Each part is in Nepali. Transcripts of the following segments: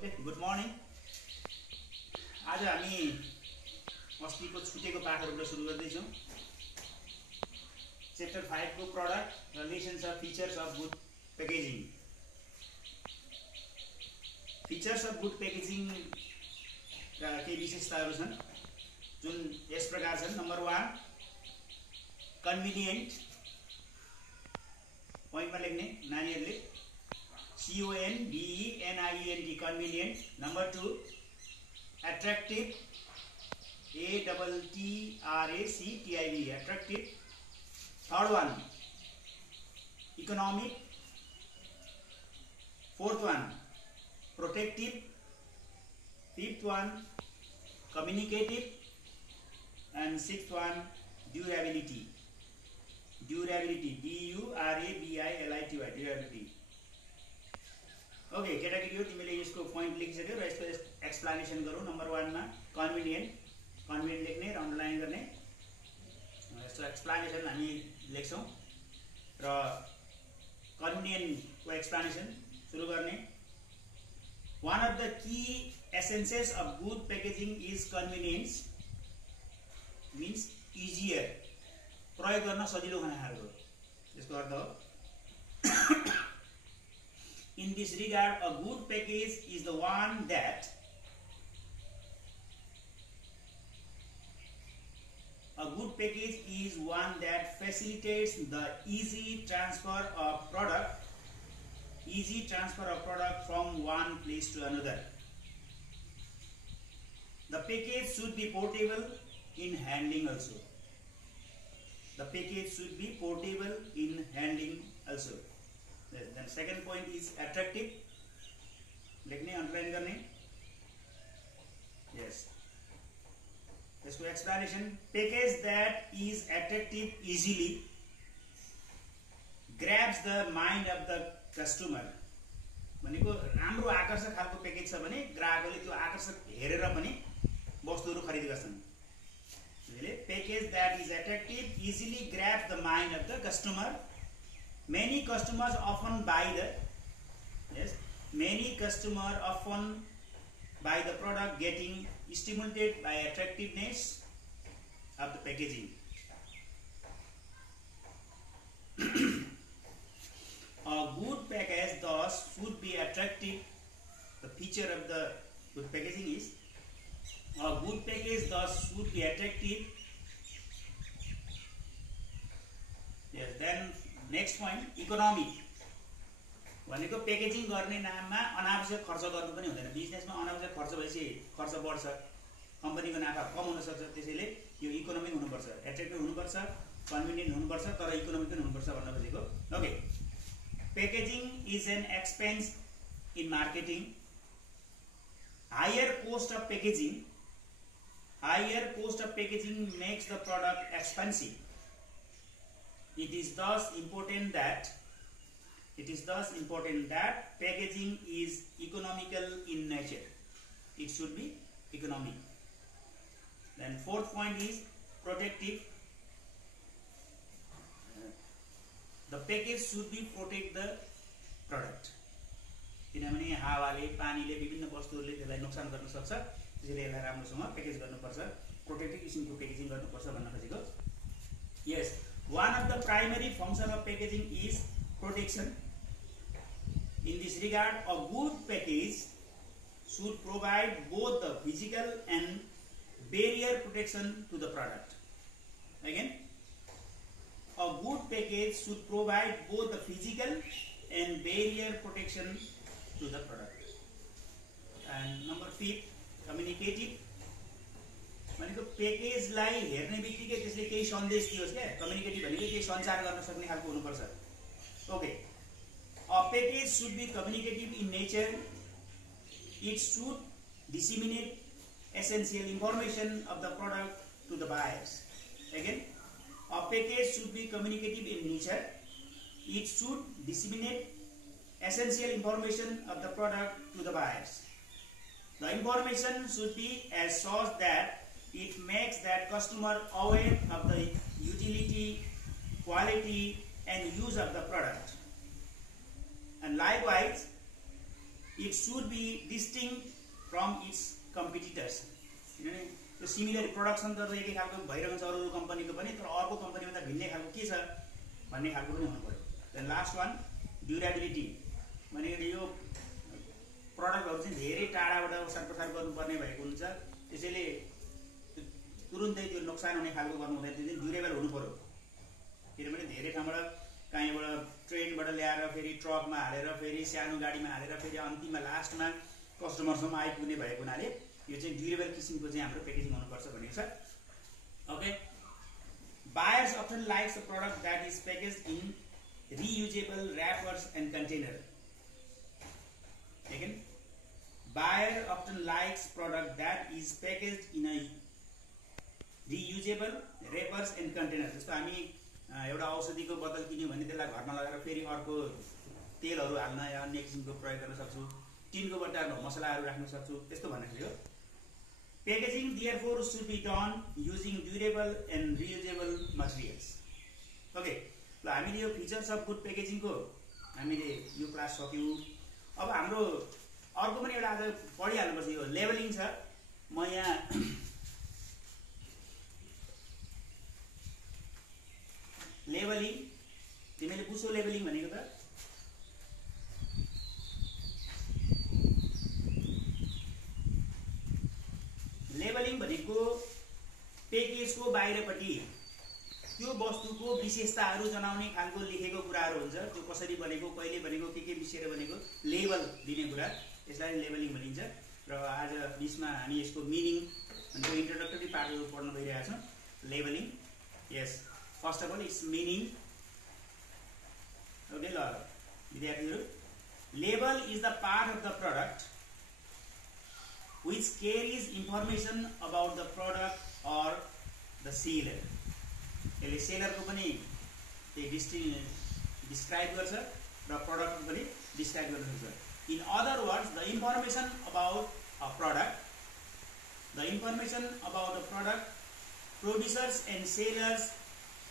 Okay good morning. आज हामी अस्तिको छुटेको पाठहरुबाट सुरु गर्दैछौँ। चैप्टर 5 को product relations of features of good packaging. Features of good packaging का केही विशेषताहरू छन् जुन यस प्रकार छन्। नम्बर 1 कन्भिनिएन्ट, पोइन्टमा लेख्ने नानीहरुले CONVENIENT convenient. Number 2 attractive, ATTRACTIVE attractive. Third one economic. Fourth one protective. Fifth one communicative, and sixth one durability. Durability, DURABILITY, durability. Okay केटाकेटी तिमीले यसको पोइन्ट लेखिसक्यौ र यसको एक्सप्लेनेसन गरौँ। नम्बर 1 मा कन्भिनिएन्ट लेख्ने र अन्डरलाइन गर्ने। यसको एक्सप्लेनेसन हामी लेख्छौँ र कन्भिनिएन्ट को एक्सप्लेनेसन सुरु गर्ने। One of the key essences of good packaging is convenience, means easier, प्रयोग गर्न सजिलो हुने खालको यसको अर्थ हो। In this regard, a good package is the one that facilitates the easy transfer of product from one place to another. The package should be portable in handling also. Then second point is attractive. लेख्ने अंडरलाइन गर्ने। Yes. यसको explanation package that is attractive easily grabs the mind of the customer. भनेको राम्रो आकर्षक खालको प्याकेज छ भने ग्राहकले त्यो आकर्षक हेरेर पनि वस्तुहरू खरिद गर्छन्। त्यसैले package that is attractive easily grabs the mind of the customer. Many customers often buy the product getting stimulated by attractiveness of the packaging. A good package thus should be attractive. The feature of the good packaging is a good package thus should be attractive. Yes, then next point economic भनेको प्याकेजिङ गर्ने नाममा अनावश्यक खर्च गर्नु पनि हुँदैन। बिजनेसमा अनावश्यक खर्च भएपछि खर्च बढ्छ, कम्पनीको नाफा कम हुन सक्छ। त्यसैले यो इकोनोमिक हुनुपर्छ, एट्र्याक्टिभ हुनुपर्छ, कन्भिनियन्ट हुनुपर्छ, तर इकोनोमिक पनि हुनुपर्छ भन्न खोजेको। Okay, packaging is an expense in marketing. Higher cost of packaging makes the product expensive. It is thus important that packaging is economical in nature. It should be economic. Then fourth point is protective. The package should be protect the product. किनभने हावाले, पानीले, विभिन्न वस्तुहरूले त्यसलाई नोक्सान गर्न सक्छ। त्यसैले यसलाई राम्रोसँग प्याकेज गर्नुपर्छ, प्रोटेक्टिभ किसिमको प्याकेजिङ गर्नुपर्छ भन्न खोजेको। यस, one of the primary function of packaging is protection. In this regard, a good package should provide both the physical and barrier protection to the product. Again, a good package should provide both the physical and barrier protection to the product. And number 5, communicative. भनेको प्याकेजलाई हेर्ने बित्तिकै त्यसले केही सन्देश दियोस् क्या। कम्युनिकेटिभ भनेको केही सञ्चार गर्न सक्ने खालको हुनुपर्छ। Okay, a package should be communicative in nature. It should disseminate essential information of the product to the buyers. Again, a package should be communicative in nature. It should disseminate essential information of the product to the buyers. The information should be as such that it makes that customer aware of the utility, quality and use of the product. And likewise, it should be distinct from its competitors. किनभने त्यो सिमिलर प्रोडक्सन त एकै खालको भइरहेको छ अरू कम्पनीको पनि, तर अर्को कम्पनीमा त भिन्नै खालको के छ भन्ने खालको पनि हुनु पर्यो। देन लास्ट वान ड्युरेबिलिटी, भनेको यो प्रडक्टहरू चाहिँ धेरै टाढाबाट ओसार प्रसार गर्नुपर्ने भएको हुन्छ, त्यसैले तुरुन्तै त्यो नोक्सान हुने खालको गर्नु हुँदैन, त्यो चाहिँ ड्युरेबल हुनु पर्यो। किनभने धेरै ठाउँबाट कहीँबाट ट्रेनबाट ल्याएर फेरि ट्रकमा हालेर फेरि सानो गाडीमा हालेर फेरि अन्तिममा लास्टमा कस्टमरसम्म आइपुग्ने भएको हुनाले यो चाहिँ ड्युरेबल किसिमको चाहिँ हाम्रो प्याकेजिङ हुनुपर्छ भनेको छ। Okay, buyers often likes a product that is packaged in reusable wrappers and container. Again, buyer often likes product that is packaged in a reusable wrappers and containers। जस्तो हामी एउटा औषधिको बोतल किन्यौँ भने त्यसलाई घरमा लगाएर फेरि अर्को तेलहरू हाल्न या अन्य किसिमको प्रयोग गर्न सक्छौँ, टिनको बट्टामा मसलाहरू राख्न सक्छौँ, त्यस्तो भन्ने थियो। Packaging therefore should be done using durable and reusable materials। Okay, ल हामीले यो फिचर्स अफ गुड प्याकेजिङको हामीले यो क्लास सक्यौँ। अब हाम्रो अर्को पनि एउटा आज पढिहाल्नुपर्छ, यो लेबलिङ छ। म यहाँ लेबलिङ, तिमीले बुझ्छौ लेबलिङ भनेको त? लेबलिङ भनेको प्याकेजको बाहिरपट्टि त्यो वस्तुको विशेषताहरू जनाउने खालको लेखेको कुराहरू हुन्छ, त्यो कसरी बनेको, कहिले बनेको, के मिसिएर बनेको, लेबल दिने कुरा, यसलाई लेबलिङ भनिन्छ। र आज बिचमा हामी यसको मिनिङ भनेको इन्ट्रोडक्टरी पार्टहरू पढ्न गइरहेका छौँ। Labelling, yes, first of all its meaning. Okay, ल विद्यार्थीहरू, label is the part of the product which carries information about the product or the seller। यसले सेलरको पनि डिस्क्राइब गर्छ र प्रडक्ट पनि डिस्क्राइब गर्न सक्छ। In other words, the information about a product producers and sellers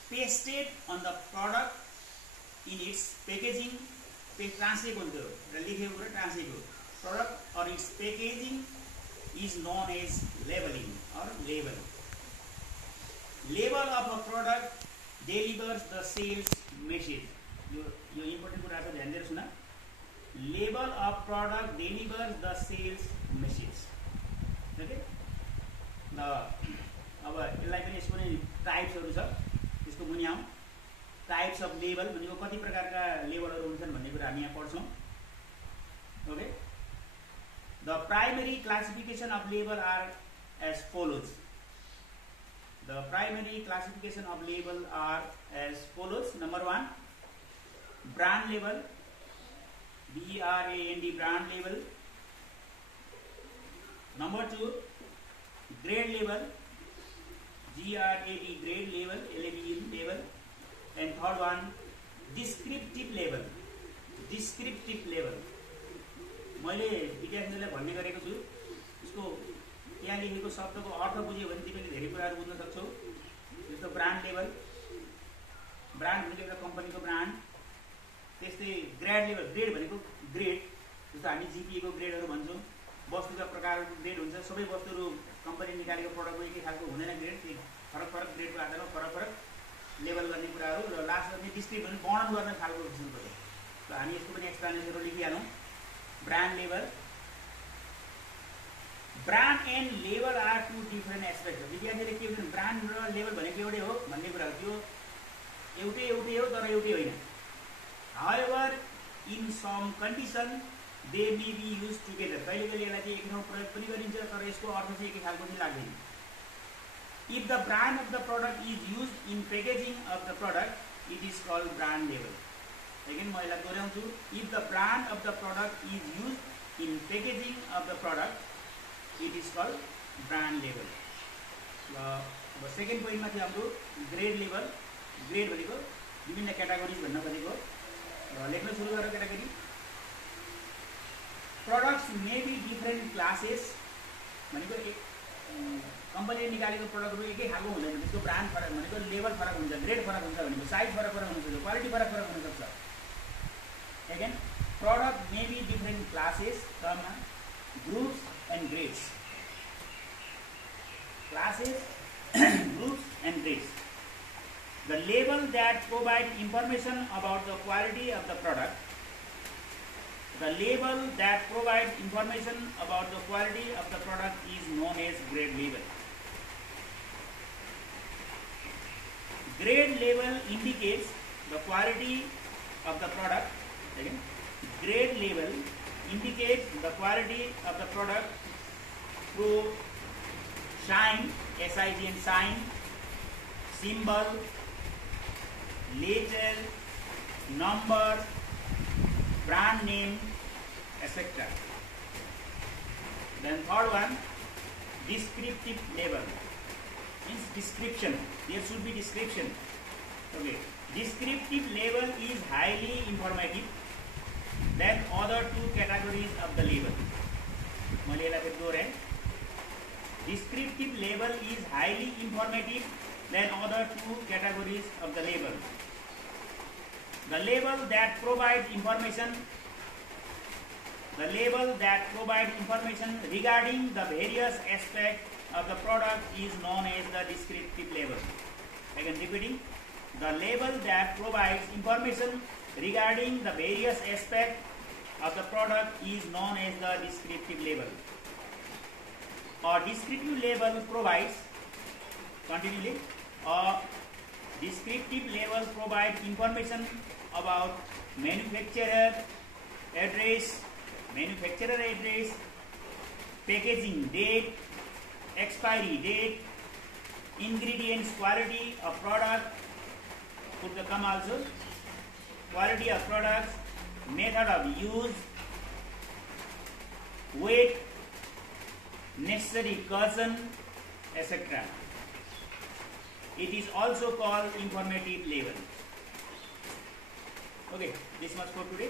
pasted on the product in its packaging. Translate हुन्छ र लेखेको कुरा ट्रान्सलेट हो। Product or its packaging is known as labeling or label। Label of a product delivers the sales message। यो इम्पोर्टेन्ट कुरा छ, ध्यान दिएर सुन। Label of product delivers the sales message। Okay, ल अब यसलाई पनि यसको पनि टाइप्सहरू छ, त्यसको मुनि आउँ। टाइप्स अफ लेबल भनेको कति प्रकारका लेबलहरू हुन्छन् भन्ने कुरा हामी यहाँ पढ्छौँ। Okay, the primary classification of label are as follows। The primary classification of label are as follows। Number 1, brand label, BRAND, brand label। Number 2, grade label, GRAD, grade label, LABEL, label। And third one, descriptive label, descriptive label। मैले विद्यार्थीहरूलाई भन्ने गरेको छु, यसको यहाँ लेखेको शब्दको अर्थ बुझ्यो भने तिमीले धेरै कुराहरू बुझ्न सक्छौ। जस्तो ब्रान्ड लेभल, ब्रान्ड भनेको एउटा कम्पनीको ब्रान्ड। त्यस्तै ग्रेड लेभल, ग्रेड भनेको ग्रेड, जस्तो हामी जिपिएको ग्रेडहरू भन्छौँ। वस्तुका प्रकारको ग्रेड हुन्छ, सबै वस्तुहरू कम्पनी निकालेको प्रडक्टको एकै खालको हुँदैन ग्रेड, फरक फरक ग्रेडको आधारमा फरक फरक लेभल गर्ने कुराहरू। र लास्टमा चाहिँ डिस्क्रिप्ट भने वर्णन गर्ने खालको किसिमको छ। र हामी यसको पनि एक्सप्लेनेसनहरू लेखिहालौँ। Brand level, brand and level are two different aspect. विद्यार्थीले के भन्छ, ब्रान्ड र लेभल भनेको एउटै हो भन्ने कुरा हो। त्यो एउटै हो तर एउटै होइन। However in some condition they may be used together. कहिले कहिले यसलाई चाहिँ एक ठाउँ प्रयोग पनि गरिन्छ, तर यसको अर्थ चाहिँ एकै खालको चाहिँ लाग्दैन। If the brand of the product is use in packaging of the product, it is called brand level. Again, म यसलाई दोहोऱ्याउँछु। If the brand of the product is use in packaging of the product, it is called brand level. ल अब सेकेन्ड पोइन्टमा थियो हाम्रो ग्रेड लेभल। ग्रेड भनेको विभिन्न क्याटेगोरिज भन्न खोजेको। लेख्न सुरु गरेर category, products may be different classes भनेको कम्पनीले निकालेको प्रडक्टहरू एकै खालको हुँदैन, त्यसको ब्रान्ड फरक भनेको लेभल फरक हुन्छ, ग्रेड फरक हुन्छ भनेको साइज फरक फरक हुनसक्छ, क्वालिटी फरक फरक हुनसक्छ। Second, product may be different classes, groups and grades. Classes, groups and grades. The label that provide information about the quality of the product. The label that provides information about the quality of the product is known as grade label. Grade label indicates the quality of the product. Again, grade label indicates the quality of the product through sign, S-I-G-N sign, symbol, letter, number, brand name, etc. Then third one, descriptive label. Means description. There should be description. Okay. Descriptive label is highly informative than other two categories of the label. Descriptive label is highly informative than other two categories of the label. The label that provides information regarding the various aspects of the product is known as the descriptive label. Again repeating, the label that provides information regarding the various aspects of the product is known as the descriptive label. A descriptive label provides, continually, a descriptive label provides information about manufacturer address, packaging date, expiry date, ingredients, quality of product, put the comma also, quality of products, method of use, weight, necessary caution, etc. It is also called informative label. Okay, this much for today.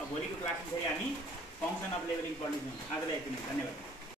अब भोलिको क्लासमा फेरि हामी फंक्शन अफ लेबलिङ पढ्नेछौँ। आजलाई यति नै, धन्यवाद।